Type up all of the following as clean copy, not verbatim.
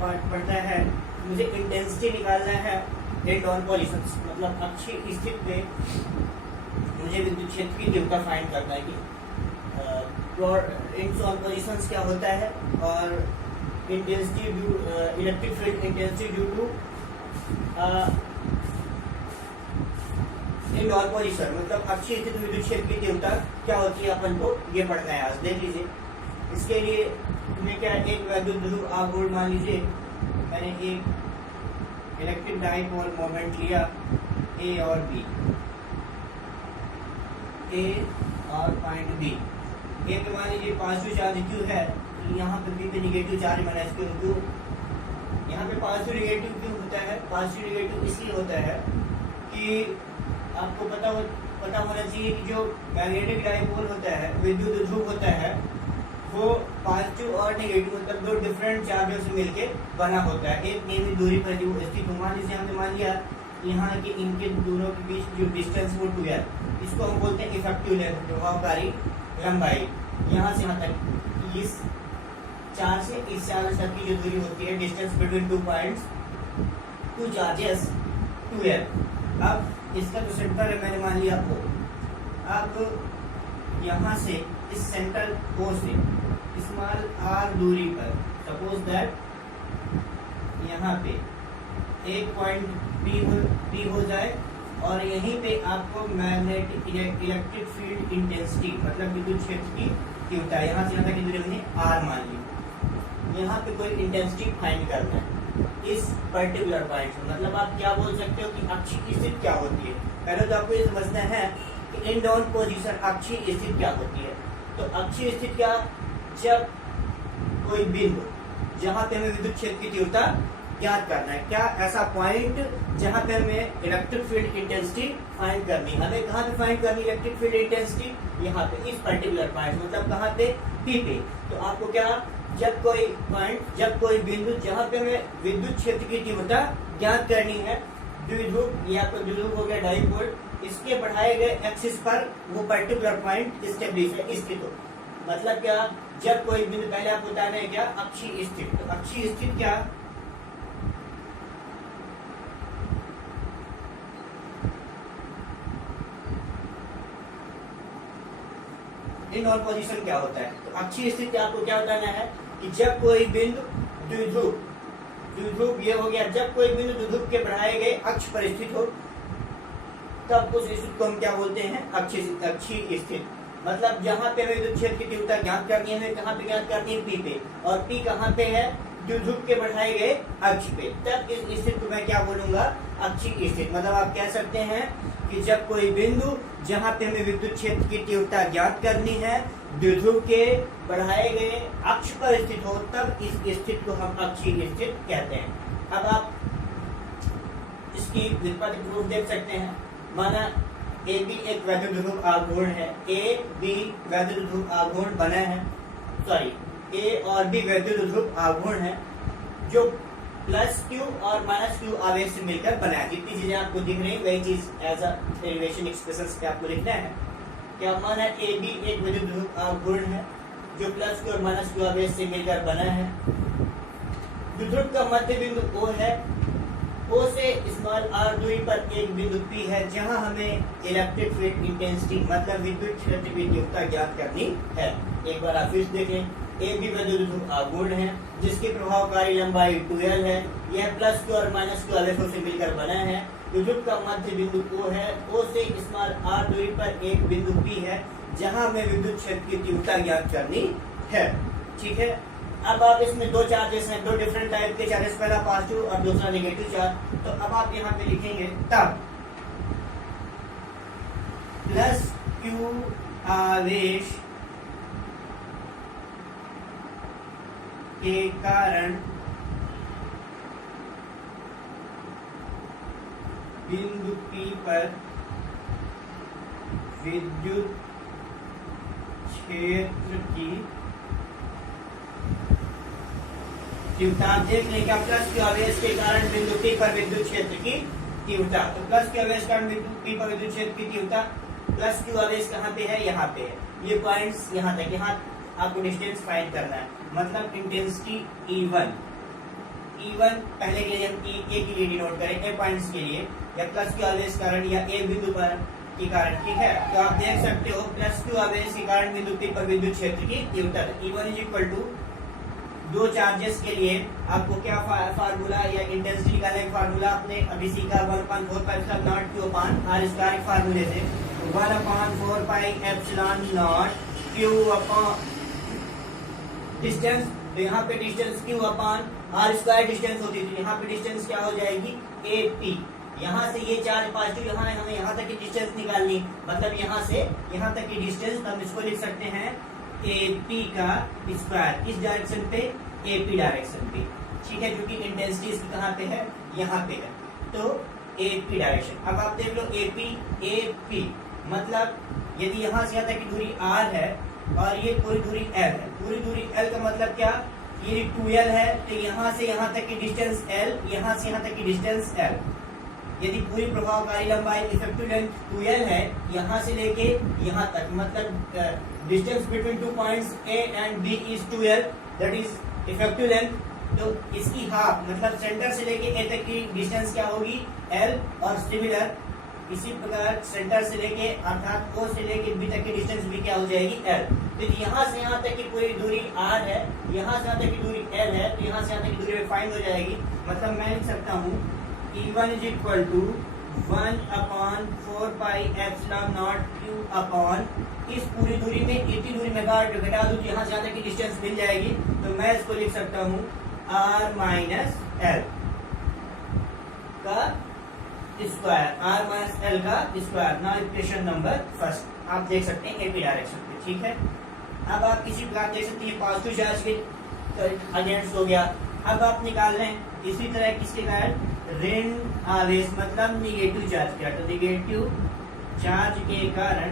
Part पड़ता है, मुझे इंटेंसिटी निकालना है एंड ऑन पोजीशंस, मतलब अक्षीय स्थिति पे मुझे विद्युत क्षेत्र की तीव्रता फाइंड करना है कि एंड ऑन पोजीशंस क्या होता है, और intensity due electric field intensity due to in all position, मतलब अक्षीय स्थिति विद्युत क्षेत्र की तीव्रता क्या होती है, अपन को ये पढ़ना है आज। देख लीजिए, इसके लिए तुम्हें क्या एक वैद्युत ध्रुव आघूर्ण मान लीजिए, मैंने एक इलेक्ट्रिक डाइपोल मोमेंट लिया ए और बी, ए और पॉइंट बी। ए पे मान लीजिए पॉजिटिव चार्ज क्यू है, तो यहाँ पे बी पे निगेटिव चार्ज माइनस क्यू। यहाँ पे पॉजिटिव निगेटिव क्यों होता है? पॉजिटिव निगेटिव इसलिए होता है कि आपको पता होना चाहिए कि जो मैग्नेटिक डाइपोल होता है, विद्युत ध्रुव होता है, वो पॉजिटिव और नेगेटिव मतलब दो डिफरेंट चार्जों से मिलके बना होता है, एक नियमित दूरी पर जो स्थित हो। मान लीजिए हमने मान लिया यहाँ के इनके दोनों के बीच जो डिस्टेंस वो 2 है, इसको हम बोलते हैं इफेक्टिव लेंथ, प्रभावकारी लंबाई। यहाँ से यहाँ तक इस चार्ज से इस चार्ज तक की जो दूरी होती है, डिस्टेंस बिटवीन 2 पॉइंट्स, 2 चार्जेस 2 अब इसका जो सेंटर है मैंने मान लिया O। अब यहाँ से इस सेंटर O से स्मॉल r दूरी पर सपोज दैट यहाँ पे एक पॉइंट P हो जाए, और यहीं पे आपको मैग्नेटिक इलेक्ट्रिक फील्ड इंटेंसिटी मतलब विद्युत क्षेत्र की तीव्रता, यहाँ से यहाँ तक की दूरी हमने r मान ली। यहाँ पे कोई इंटेंसिटी फाइंड करना है इस पर्टिकुलर पॉइंट से, मतलब आप क्या बोल सकते हो कि अक्षीय स्थिति क्या होती है। पहले तो आपको ये समझना है कि इन डाउन पोजीशन अक्षीय स्थिति क्या होती है। तो अक्षीय स्थिति क्या, जब कोई बिंदु जहाँ पे हमें विद्युत क्षेत्र की तीव्रता ज्ञात करना है, क्या ऐसा पॉइंट जहाँ पे हमें इलेक्ट्रिक फील्ड इंटेंसिटी फाइंड करनी है। हमें कहाँ पे फाइंड करनी है इलेक्ट्रिक फील्ड इंटेंसिटी? यहाँ पे, इस पर्टिकुलर पॉइंट, मतलब कहाँ पे, P पे। तो आपको क्या, जब कोई बिंदु जहाँ पे हमें विद्युत क्षेत्र की तीव्रता ज्ञात करनी है, द्विध्रुव या तो द्विध्रुव हो गया डाइपोल, इसके बढ़ाए गए एक्सिस पर वो पर्टिकुलर पॉइंट स्टेब्लिश है, स्थित हो। मतलब क्या, जब कोई बिंदु, पहले आप बताना है क्या, अक्षीय स्थिति। तो अक्षीय स्थिति क्या, इन ऑल पोजीशन क्या होता है। तो अक्षीय स्थिति आपको क्या बताना है कि जब कोई बिंदु द्विध्रुव ये हो गया, जब कोई बिंदु द्विध्रुव के बढ़ाए गए अक्ष पर स्थित हो, तब उस स्थिति को हम क्या बोलते हैं, अक्षीय स्थिति। मतलब जहाँ पे हमें विद्युत क्षेत्र की तीव्रता ज्ञात करनी है, कहाँ पे ज्ञात करनी है, P पे, और P कहाँ पे है, द्विध्रुव के बढ़ाए गए अक्ष पे, तब इस स्थिति को मैं क्या बोलूंगा, अक्षीय स्थिति। मतलब आप कह सकते हैं कि जब कोई बिंदु जहाँ पे हमें विद्युत क्षेत्र की तीव्रता ज्ञात करनी है, द्विध्रुव के बढ़ाए गए अक्ष पर स्थित हो, तब इस स्थिति को हम अक्षीय स्थिति कहते हैं। अब आप इसकी व्युत्पत्ति प्रूफ देख सकते हैं। माना ए बी एक वैद्युत ध्रुव आघूर्ण है, ए बी वैद्युत ध्रुव आघूर्ण बना है, सॉरी ए और बी वैद्युत ध्रुव आघूर्ण है, जो प्लस क्यू और माइनस क्यू आवेश से मिलकर बना है। जितनी चीजें आपको दिख रही है वही चीज एज अ डेरिवेशन एक्सप्रेशन पे आपको लिखना है। क्या माना ए बी एक विद्युत ध्रुव आघूर्ण है जो प्लस क्यू और माइनस क्यू आवेश से मिलकर बना है। द्विध्रुव का मध्य बिंदु O है, O से स्मॉल r दूरी पर एक बिंदु P है जहां हमें इलेक्ट्रिक फील्ड इंटेंसिटी मतलब विद्युत क्षेत्र की तीव्रता ज्ञात करनी है। एक बार आप फिर देखें, ए बी वैद्युत ध्रुव आघूर्ण है जिसकी प्रभावकारी लंबाई 2l है, यह प्लस क्यू और माइनस क्यू आवेशों से मिलकर बना है। द्विध्रुव का मध्य बिंदु O है, O से स्मॉल r दूरी पर एक बिंदु P है जहां हमें विद्युत क्षेत्र की तीव्रता ज्ञात करनी है। ठीक है, अब आप इसमें दो चार्जेस हैं, दो डिफरेंट टाइप के चार्जेस, पहला पॉजिटिव और दूसरा नेगेटिव चार्ज। तो अब आप यहाँ पे लिखेंगे तब प्लस क्यू आवेश के कारण बिंदु P पर विद्युत क्षेत्र की तीव्रता। आप देख लें क्या, प्लस क्यू आवेश के कारण बिंदु P पर विद्युत क्षेत्र की तीव्रता। तो प्लस क्यू आवेश के कारण बिंदु P पर विद्युत क्षेत्र की तीव्रता, प्लस क्यू आवेश कहाँ पे है, यहाँ पे है। ये पॉइंट्स यहाँ तक, यहाँ आपको डिस्टेंस फाइंड करना है, मतलब इंटेंसिटी E1 E1 पहले के लिए हम ए के लिए डिनोट करें, ए पॉइंट्स के लिए, या प्लस क्यू आवेश कारण या ए बिंदु पर के कारण, ठीक है। तो आप देख सकते हो प्लस क्यू आवेश के कारण बिंदु P पर विद्युत क्षेत्र की तीव्रता E1 इज इक्वल टू दो चार्जेस के लिए आपको क्या फार्मूला या इंटेंसिटी निकालने का फार्मूला आपने अभी सीखा 1/4 q अपान r स्क्वायर फार्मूले से। 1/4 q अपान डिस्टेंस, तो यहाँ पे डिस्टेंस q अपान r स्क्वायर डिस्टेंस होती है, तो यहाँ पे डिस्टेंस क्या हो जाएगी AP। यहाँ से ये चार्ज पॉजिटिव, यहाँ हमें यहाँ तक की डिस्टेंस निकालनी, मतलब यहाँ से यहाँ तक की डिस्टेंस, तो हम इसको लिख सकते हैं AP का स्क्वायर, इस डायरेक्शन पे AP डायरेक्शन पे, ठीक है, क्योंकि इंटेंसिटी इसकी कहाँ पे है, यहाँ पे है, तो AP डायरेक्शन। अब आप देख लो AP मतलब यदि यहाँ से यहाँ तक की दूरी R है और ये पूरी दूरी L है, पूरी दूरी L का मतलब क्या, ये 2L है, तो यहाँ से यहाँ तक की डिस्टेंस L, यहाँ से यहाँ तक की डिस्टेंस L। यदि पूरी प्रभावकारी लंबाई इफेक्टिव लेंथ 2L है, यहाँ से लेके यहाँ तक, मतलब distance between 2 points A and B is 2L, that is effective length. तो इसकी हाफ मतलब सेंटर से लेके A तक की डिस्टेंस क्या होगी L, और सिमिलर इसी प्रकार सेंटर से लेके अर्थात O से लेके B तक की डिस्टेंस भी क्या हो जाएगी L। तो यहाँ से यहाँ तक की पूरी दूरी R है, यहाँ से यहाँ तक की दूरी L है, तो यहाँ से यहाँ तक की दूरी फाइंड हो जाएगी। मतलब मैं लिख सकता हूँ E1 is equal to 1/4 pi epsilon naught q upon, इस पूरी दूरी में इतनी दूरी में घटा दूं तो यहाँ से यहाँ तक की डिस्टेंस मिल जाएगी, तो मैं इसको लिख सकता हूँ r माइनस एल का स्क्वायर, r माइनस एल का square. Now equation number first आप देख सकते हैं एपी डायरेक्शन पे, ठीक है। अब आप किसी प्रकार देख सकते हैं पॉजिटिव चार्ज के अगेंस्ट हो गया। अब आप निकाल रहे हैं इसी तरह किसके कारण, ऋण आवेश मतलब निगेटिव चार्ज का, तो निगेटिव चार्ज के कारण,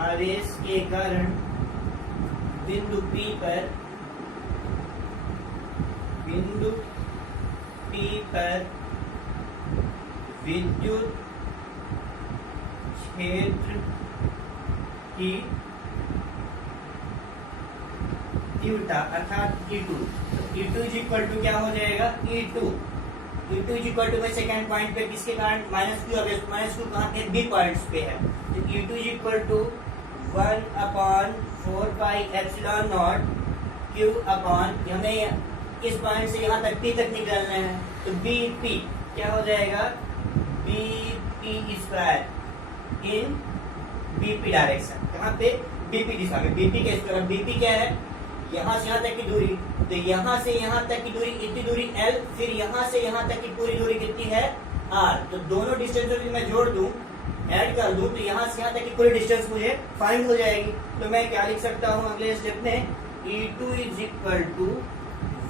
आवेश के कारण बिंदु P पर विद्युत क्षेत्र की तीव्रता अर्थात E2। E2 is equal to क्या हो जाएगा, E2 इज इक्वल टू में सेकेंड पॉइंट पे किसके कारण, माइनस क्यू आवेश, माइनस क्यू कहाँ पे B पॉइंट्स पे है, तो E2 is equal to 1/4 pi epsilon naught q upon, हमें इस पॉइंट से यहाँ तक P तक निकालना है, तो BP क्या हो जाएगा, BP स्क्वायर इन BP डायरेक्शन, कहाँ पे BP दिशा में, BP के स्क्वायर। BP क्या है, यहाँ से यहाँ तक की दूरी, तो यहाँ से यहाँ तक की दूरी इतनी दूरी L, फिर यहाँ से यहाँ तक की पूरी दूरी कितनी है R, तो दोनों डिस्टेंस को मैं जोड़ दूं, ऐड कर दूं, तो यहाँ से यहाँ तक की पूरी डिस्टेंस मुझे फाइंड हो जाएगी। तो मैं क्या लिख सकता हूँ अगले स्टेप में, E2 is equal to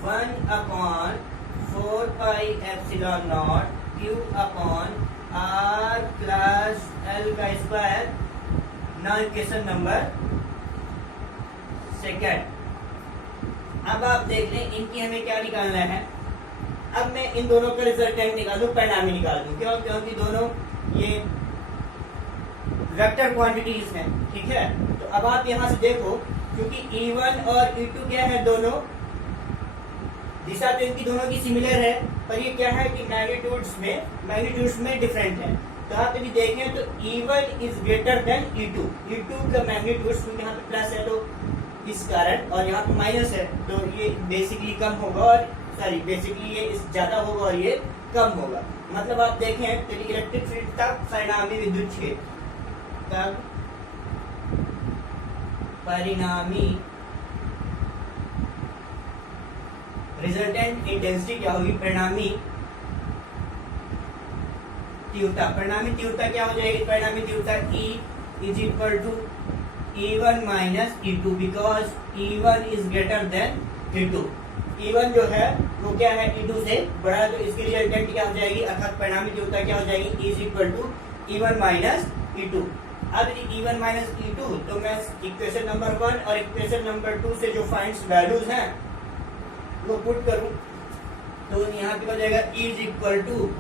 1/4 pi epsilon naught q upon R plus L का square. Now equation number second. अब आप देख लें इनकी हमें क्या निकालना है। अब मैं इन दोनों का रिजल्टेंट निकालूं, परिणामी निकाल दूं, क्यों, क्योंकि दोनों ये वेक्टर क्वांटिटीज हैं, ठीक है। तो अब आप यहां से देखो, क्योंकि E1 और E2 क्या है, दोनों दिशा तो इनकी दोनों की सिमिलर है, पर ये क्या है कि मैग्नीट्यूड्स में डिफरेंट है। तो आप यदि देखें तो E1 is greater than E2, E2 का मैग्नीट्यूड्स, क्योंकि यहाँ पे प्लस है तो इस कारण, और यहाँ पे माइनस है तो ये बेसिकली कम होगा, और सॉरी बेसिकली ये इस ज्यादा होगा और ये कम होगा। मतलब आप देखें तो इलेक्ट्रिक फील्ड तब परिणामी विद्युत क्षेत्र, तब परिणामी रिजल्टेंट इंटेंसिटी क्या होगी, परिणामी तीव्रता। परिणामी तीव्रता क्या हो जाएगी, परिणामी तीव्रता E is equal to E1 minus E2, because E1 is greater than E2। E1 जो है वो क्या है, E2 से बड़ा है, तो इसकी रिजल्टेंट क्या हो जाएगी, अर्थात परिणामी तीव्रता क्या हो जाएगी, E is equal to E1 minus E2। अब E1 माइनस E2, तो मैं इक्वेशन नंबर 1 और इक्वेशन नंबर 2 से जो फाइंड्स वैल्यूज हैं वो पुट करूं, तो यहाँ पे हो जाएगा E is equal to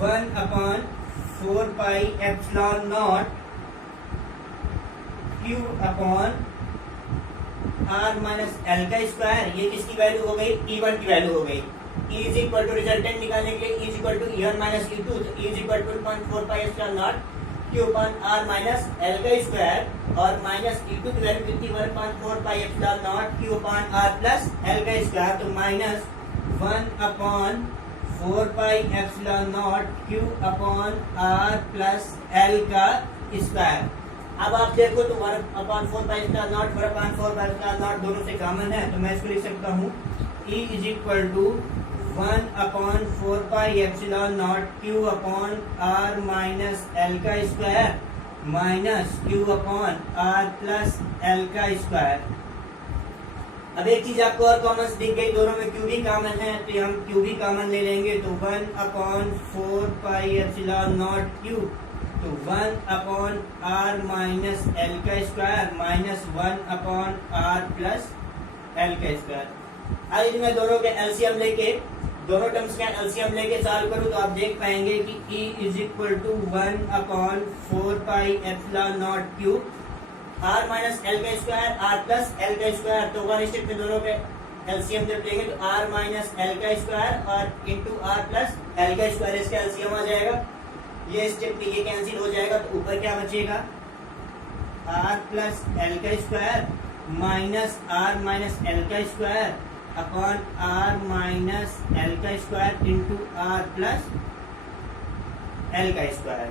1/4 pi epsilon naught q upon R minus L का स्क्वायर। ये किसकी वैल्यू हो गई, E1 की वैल्यू हो गई। E is equal to resultant निकालने के लिए E is equal to E1 minus E2, तो E is equal to 0.4 pi epsilon naught Q upon R minus L का स्क्वायर और माइनस E2 की वैल्यू कितनी 1.4 pi epsilon naught Q upon R plus L का square, तो minus 1/4 pi epsilon naught Q upon R plus L का square. अब आप देखो तो 1/4 pi epsilon not 1/4 pi epsilon not दोनों से कॉमन है, तो मैं इसको लिख सकता हूँ E is equal to 1/4 pi epsilon naught Q upon R minus L का square minus Q upon R plus L का स्क्वायर। अब एक चीज आपको और कॉमन दिख गई, दोनों में Q भी कॉमन है, तो हम Q भी कॉमन ले लेंगे, तो 1/4 पाई एप्सिलॉन नॉट Q, तो 1/R माइनस L का square minus 1/R plus L का स्क्वायर। अब यदि मैं दोनों के एलसीएम लेके दोनों टर्म्स का एलसीएम लेके सॉल्व करूं तो आप देख पाएंगे कि E is equal to 1/4 pi epsilon naught Q R minus L का स्क्वायर R प्लस L का स्क्वायर, तो वन स्टेप में दोनों के एलसीएम जब लेंगे तो R माइनस L का स्क्वायर और इंटू R प्लस L का स्क्वायर, इसका एलसीएम आ जाएगा। ये स्टेप में ये कैंसिल हो जाएगा, तो ऊपर क्या बचेगा R प्लस L का square minus R minus L का square upon R minus L का square into R plus L का स्क्वायर।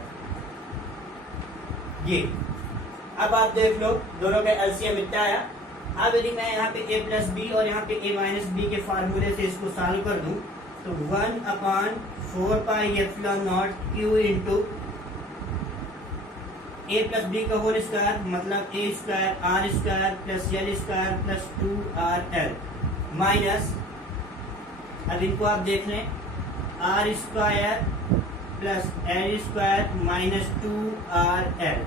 ये अब आप देख लो दोनों का एलसीएम इतना आया। अब यदि मैं यहाँ पे a प्लस बी और यहाँ पे a माइनस बी के फार्मूले से इसको सॉल्व कर दूं तो 1/4 pi epsilon naught Q into a plus b का होल स्क्वायर मतलब a square R square plus L square plus 2RL minus, अब इनको आप देख लें, R square plus L square minus 2RL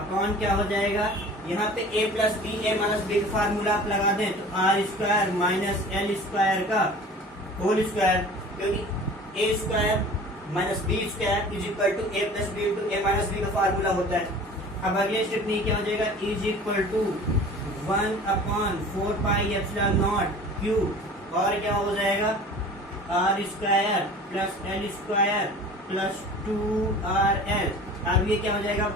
upon क्या हो जाएगा, यहाँ पे a plus b a minus B का फार्मूला आप लगा दें तो R square minus L square का होल स्क्वायर, क्योंकि a square minus b square is equal to a plus B into a minus B का फार्मूला होता है। अब अगले स्टेप में क्या हो जाएगा, is equal to 1/4 pi epsilon naught Q और क्या हो जाएगा R square plus L square plus 2RL। अब ये क्या हो जाएगा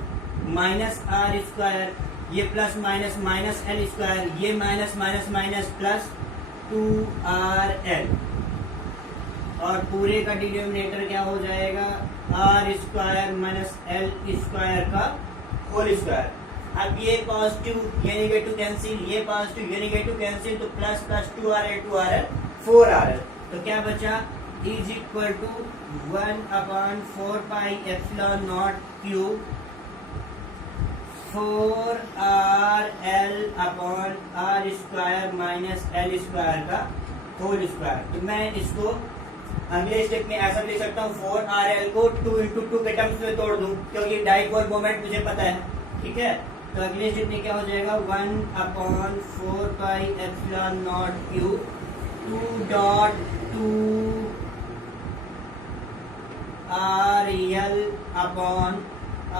माइनस R स्क्वायर, ये plus minus minus L square, ये minus minus minus plus 2RL और पूरे का डिनोमिनेटर क्या हो जाएगा R square minus L square का होल स्क्वायर। अब ये पॉजिटिव ये नेगेटिव कैंसिल, ये पॉजिटिव ये नेगेटिव कैंसिल, तो प्लस प्लस 2RL 4RL, तो क्या बचा is equal to 1/4 pi epsilon naught Q 4RL upon R square minus L square का होल स्क्वायर। तो मैं इसको अगले स्टेप में ऐसा लिख सकता हूँ 4RL को 2 इंटू 2 के टर्म्स में तोड़ दूं, क्योंकि डाइपोल मोमेंट मुझे पता है, ठीक है। तो अगले स्टेप में क्या हो जाएगा 1/4 pi epsilon naught Q 2.2 RL upon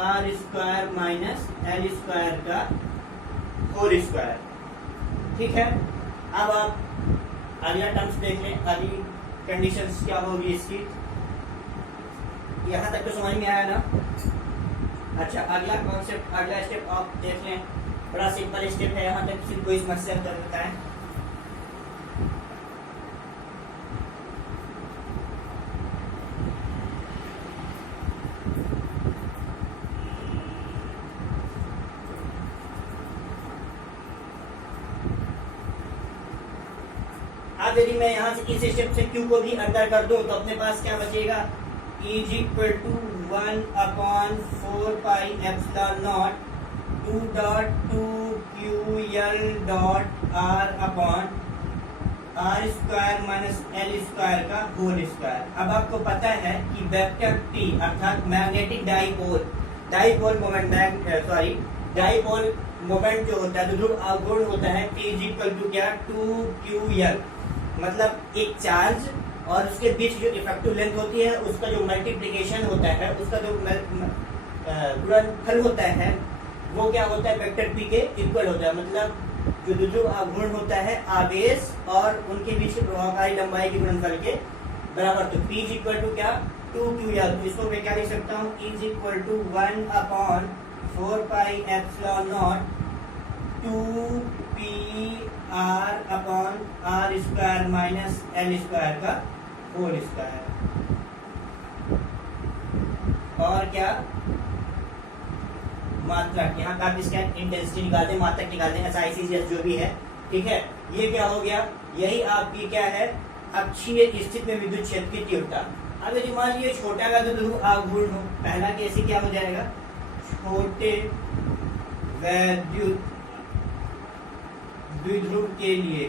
R square minus L square का होल स्क्वायर, ठीक है। अब आप अगला टर्म्स देख लें, अगली कंडीशंस क्या होगी इसकी, यहाँ तक तो समझ में आया ना। अच्छा अगला कॉन्सेप्ट अगला स्टेप आप देख लें, बड़ा सिंपल स्टेप है, यहाँ तक किसी कोई समस्या कर देता है। अब यदि मैं यहाँ से इस स्टेप से Q को भी अंदर कर दूं तो अपने पास क्या बचेगा is equal to 1/4 pi epsilon naught 2.2 QL dot R upon R square minus L square का होल स्क्वायर। अब आपको पता है कि वेक्टर T अर्थात मैग्नेटिक डाइपोल मोमेंट जो होता है, तो ध्रुव आघूर्ण होता है T इज इक्वल टू क्या 2QL, मतलब एक चार्ज और उसके बीच जो इफेक्टिव लेंथ होती है उसका जो मल्टीप्लिकेशन होता है, उसका जो गुणनफल होता है वो क्या होता है वेक्टर P के इक्वल होता है। मतलब जो द्विध्रुव आघूर्ण होता है आवेश और उनके बीच की प्रभावकारी लंबाई के गुणनफल के बराबर। तो P इज इक्वल टू क्या 2ql, तो इसको मैं क्या लिख सकता हूँ is equal to 1/4 pi epsilon naught 2pr/r square minus l square का होल स्क्वायर। और क्या मात्रक, यहाँ का आप इसका इंटेंसिटी निकाल दें, मात्रक निकाल दें, SI/CS जो भी है, ठीक है। ये क्या हो गया, यही आपकी क्या है अक्षीय स्थिति में विद्युत क्षेत्र की तीव्रता। अब यदि मान लीजिए छोटा का द्विध्रुव आघूर्ण हो, पहला केस क्या हो जाएगा, छोटे वैद्युत द्विध्रुव के लिए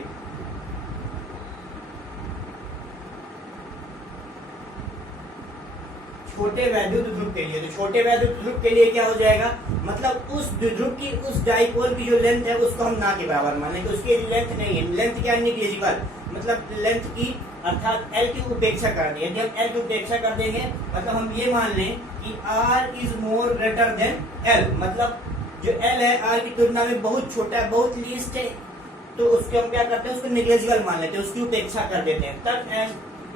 छोटे वैद्युत ध्रुव के लिए, तो छोटे वैद्युत ध्रुव के लिए क्या हो जाएगा, मतलब उस द्विध्रुव की उस डाइपोल की जो लेंथ है उसको हम ना के बराबर मान लेंगे, उसकी लेंथ नहीं है, लेंथ क्या निग्लिजिबल, मतलब लेंथ की अर्थात L की उपेक्षा कर देंगे। यदि हम L की उपेक्षा कर देंगे मतलब हम ये मान लें कि R is more greater than L, मतलब जो L है R की तुलना में बहुत छोटा है, बहुत लीस्ट है, तो उसको हम क्या करते हैं, उसको निग्लिजिबल मान लेते हैं, उसकी उपेक्षा कर देते हैं। तब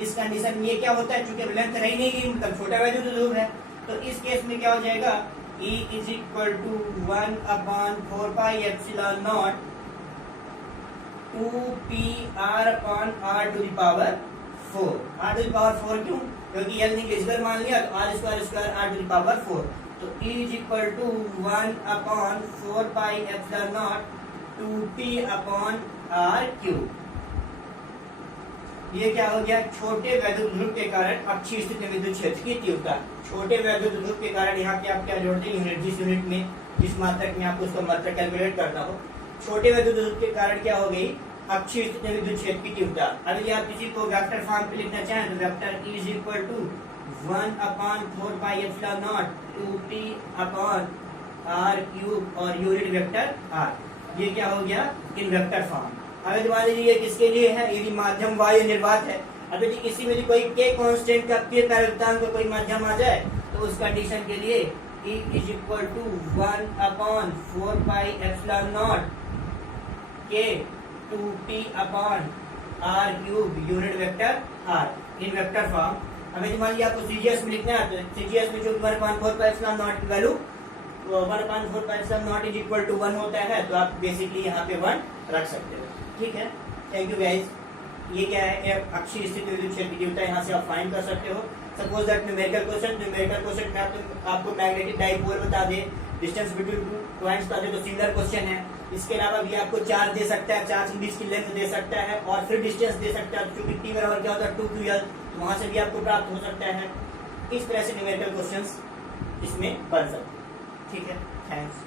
इस कंडीशन में ये क्या होता है, चूंकि लेंथ रही नहीं गई, मतलब छोटा वैल्यू तो ध्रुव है, तो इस केस में क्या हो जाएगा E is equal to 1/4 pi epsilon naught 2pr/r to the power 4। r to the power 4 क्यों, क्योंकि L निग्लिजिबल मान लिया, तो r square square r to the power 4, तो E is equal to 1/4 pi epsilon naught 2p/r³। ये क्या हो गया, छोटे वैद्युत ध्रुव के कारण अक्षीय स्थिति में विद्युत क्षेत्र की तीव्रता। छोटे वैद्युत ध्रुव के कारण यहाँ के आप क्या जोड़ते हैं यूनिट, जिस यूनिट में जिस मात्रक में आपको उसका मात्रक कैलकुलेट करना हो, छोटे वैद्युत ध्रुव के कारण क्या हो गई अक्षीय स्थिति में विद्युत क्षेत्र की तीव्रता। अब यदि आप किसी को वेक्टर फॉर्म पे लिखना चाहें तो vector E is equal to 1/4 pi epsilon naught 2p/r³ और यूनिट वेक्टर r, ये क्या हो गया इन वेक्टर फॉर्म। अब यदि मान लीजिए किसके लिए है, यदि माध्यम वायु निर्वात है, अब यदि इसी में कोई k कांस्टेंट का k प्रारूपतांक का कोई माध्यम आ जाए तो उस कंडीशन के लिए E is equal to 1/4 pi epsilon naught k 2p/r³ unit vector r in vector form. अब यदि मान लीजिए आपको CGS में लिखना है तो CGS में जो 1/4 पाई एप्सिलॉन नॉट की value 1/4 pi epsilon naught is equal to 1 होता है, तो आप बेसिकली यहाँ पे 1 रख सकते हो, ठीक है। Thank you guys. ये क्या है अक्षीय स्थिति विद्युत क्षेत्र की तीव्रता, यहाँ से आप फाइंड कर सकते हो। सपोज दैट न्यूमेरिकल क्वेश्चन में आपको मैग्नेटिक डाइपोल बता दे, डिस्टेंस बिटवीन टू पॉइंट्स बता दे तो सिमिलर क्वेश्चन है। इसके अलावा भी आपको चार्ज दे सकता है, चार्ज के बीच की लेंथ दे सकता है और फिर डिस्टेंस दे सकता है, क्योंकि T बराबर क्या होता है 2ql, तो वहां से भी आपको प्राप्त हो सकता है। इस तरह से न्यूमेरिकल क्वेश्चंस इसमें बन सकते हैं, ठीक है। थैंक्स।